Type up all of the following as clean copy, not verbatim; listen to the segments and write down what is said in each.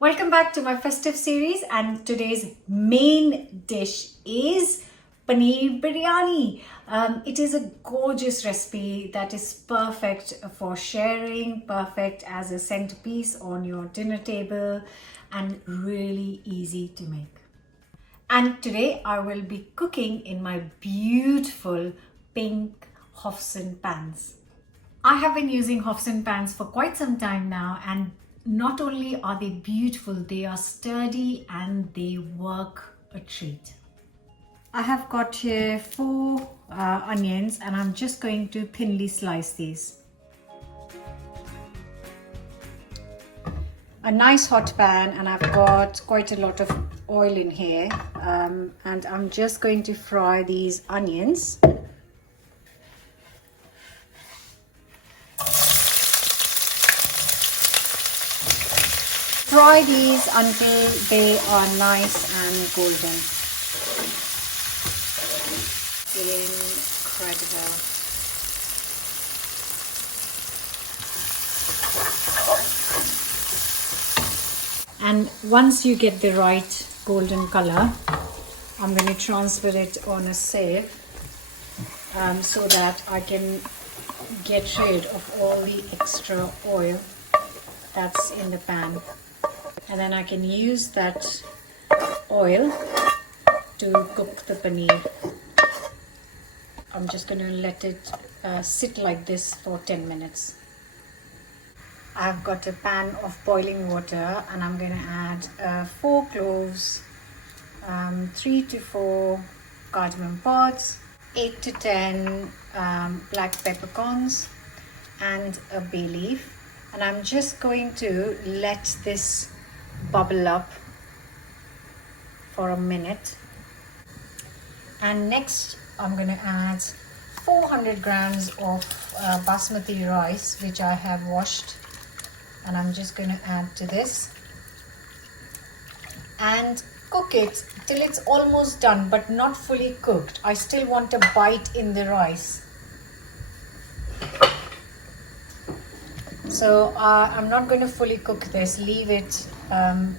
Welcome back to my festive series, and today's main dish is paneer biryani. It is a gorgeous recipe that is perfect for sharing, perfect as a centerpiece on your dinner table, and really easy to make. And today I will be cooking in my beautiful pink Hofsen pans. I have been using Hofsen pans for quite some time now, and not only are they beautiful, they are sturdy and they work a treat. I have got here 4 onions and I'm just going to thinly slice these. A nice hot pan, and I've got quite a lot of oil in here, and I'm just going to fry these onions. Fry these until they are nice and golden. Incredible. And once you get the right golden color, I'm going to transfer it on a sieve so that I can get rid of all the extra oil that's in the pan. And then I can use that oil to cook the paneer. I'm just going to let it sit like this for 10 minutes. I've got a pan of boiling water, and I'm going to add 4 cloves, 3 to 4 cardamom pods, 8 to 10 black peppercorns, and a bay leaf. And I'm just going to let this bubble up for a minute. And next I'm going to add 400 grams of basmati rice, which I have washed, and I'm just going to add to this and cook it till it's almost done, but not fully cooked. I still want a bite in the rice. So I'm not going to fully cook this, leave it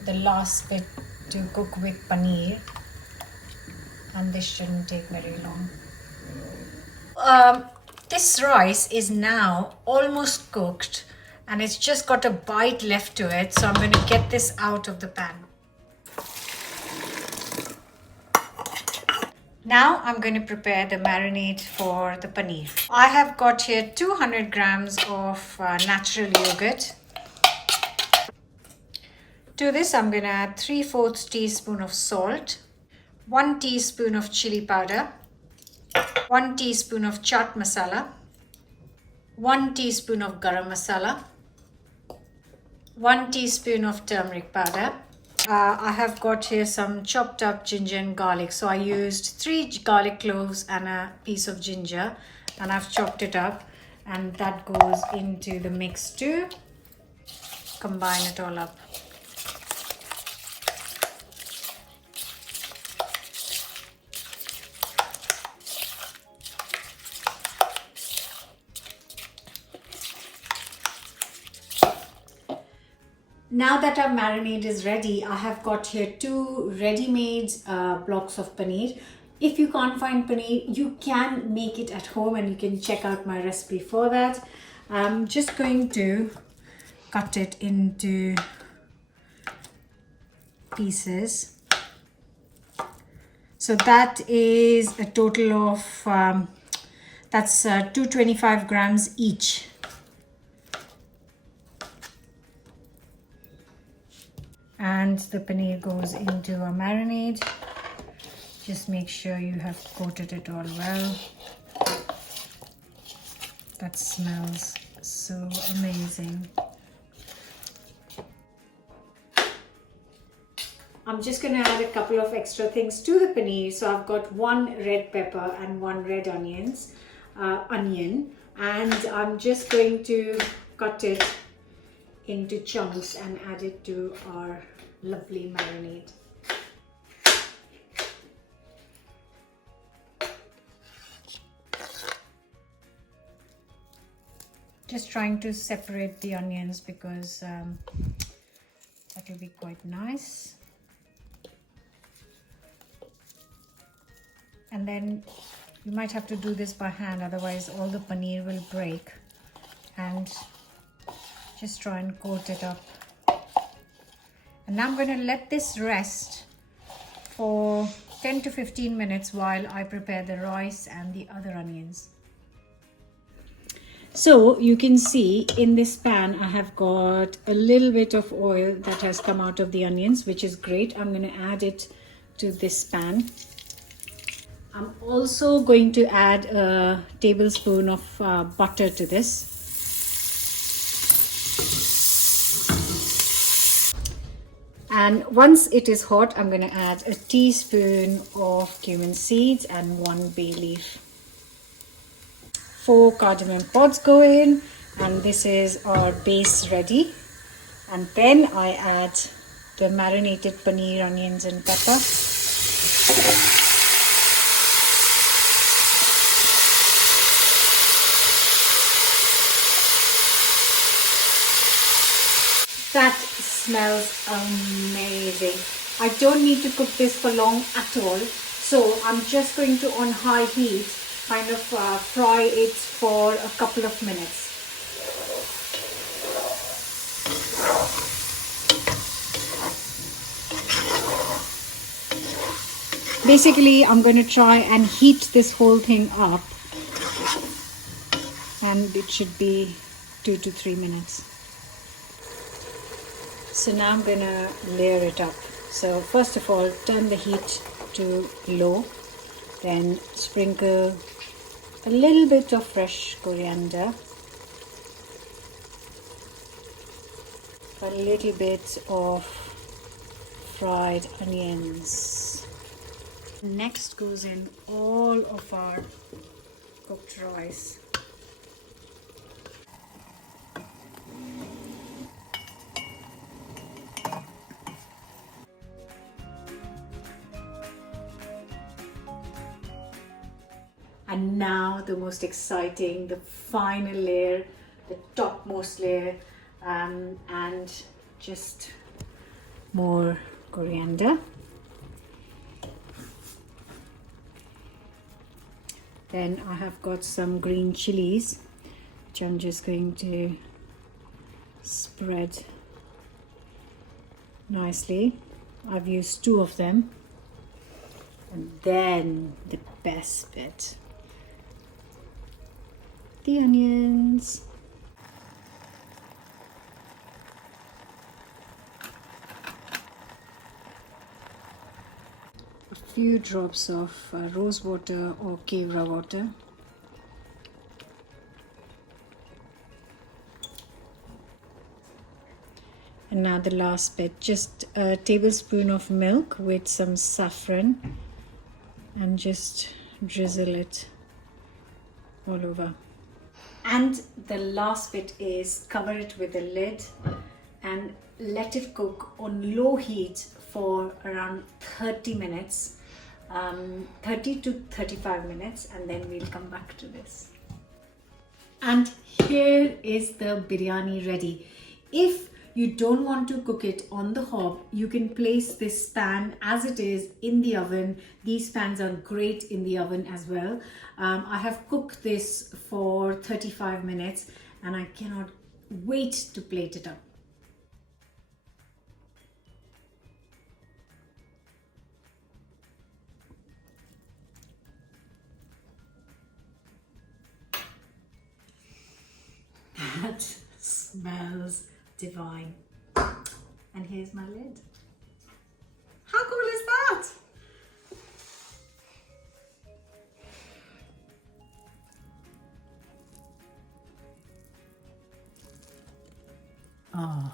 the last bit to cook with paneer, and this shouldn't take very long. This rice is now almost cooked and it's just got a bite left to it, so I'm going to get this out of the pan. Now I'm going to prepare the marinade for the paneer. I have got here 200 grams of natural yogurt. To this I'm going to add 3/4 teaspoon of salt, 1 teaspoon of chili powder, 1 teaspoon of chaat masala, 1 teaspoon of garam masala, 1 teaspoon of turmeric powder. I have got here some chopped up ginger and garlic. So I used 3 garlic cloves and a piece of ginger, and I've chopped it up, and that goes into the mix too. Combine it all up. Now that our marinade is ready, I have got here 2 ready-made blocks of paneer. If you can't find paneer, you can make it at home, and you can check out my recipe for that. I'm just going to cut it into pieces. So that is a total of, that's 225 grams each. And the paneer goes into a marinade. Just make sure you have coated it all well. That smells so amazing. I'm just going to add a couple of extra things to the paneer. So I've got 1 red pepper and 1 red onion, and I'm just going to cut it into chunks and add it to our lovely marinade. Just trying to separate the onions because I That will be quite nice. And then you might have to do this by hand, otherwise all the paneer will break. And just try and coat it up. And now I'm going to let this rest for 10 to 15 minutes while I prepare the rice and the other onions. So you can see in this pan I have got a little bit of oil that has come out of the onions, which is great. I'm going to add it to this pan. I'm also going to add a tablespoon of butter to this. And once it is hot, I'm going to add a teaspoon of cumin seeds and 1 bay leaf. 4 cardamom pods go in, and this is our base ready. And then I add the marinated paneer, onions and pepper. That smells amazing. I don't need to cook this for long at all. So I'm just going to, on high heat, kind of fry it for a couple of minutes. Basically, I'm going to try and heat this whole thing up, and it should be 2 to 3 minutes. So now I'm going to layer it up. So first of all, turn the heat to low, then sprinkle a little bit of fresh coriander, a little bit of fried onions. Next goes in all of our cooked rice. And now the most exciting, the final layer, the topmost layer, and just more coriander. Then I have got some green chilies, which I'm just going to spread nicely. I've used 2 of them. And then the best bit, the onions. A few drops of rose water or kevra water. And now the last bit, just a tablespoon of milk with some saffron, and just drizzle it all over. And the last bit is cover it with a lid and let it cook on low heat for around 30 minutes, 30 to 35 minutes, and then we'll come back to this. And here is the biryani ready. If you don't want to cook it on the hob, you can place this pan as it is in the oven. These pans are great in the oven as well. I have cooked this for 35 minutes and I cannot wait to plate it up. That smells divine. And here's my lid. How cool is that? Oh.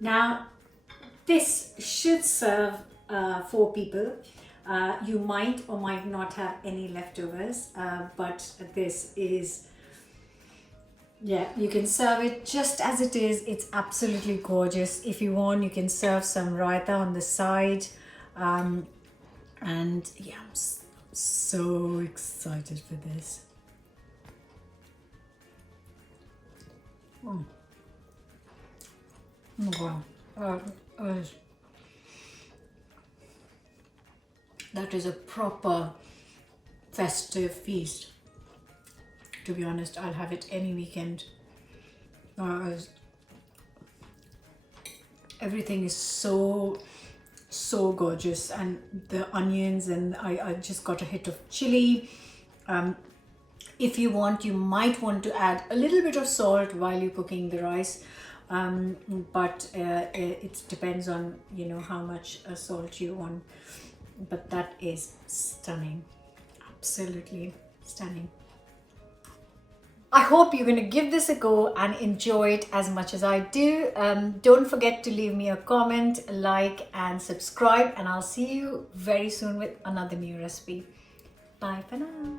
Now, This should serve 4 people. You might or might not have any leftovers, but this is, yeah, you can serve it just as it is. It's absolutely gorgeous. If you want, you can serve some raita on the side. And yeah, I'm so excited for this. Oh, wow. That is a proper festive feast. To be honest, I'll have it any weekend. Everything is so gorgeous, and the onions, and I just got a hit of chili. If you want, you might want to add a little bit of salt while you're cooking the rice, but it depends on, you know, how much salt you want. But that is stunning, absolutely stunning. I hope you're going to give this a go and enjoy it as much as I do. Don't forget to leave me a comment, like and subscribe, and I'll see you very soon with another new recipe. Bye for now.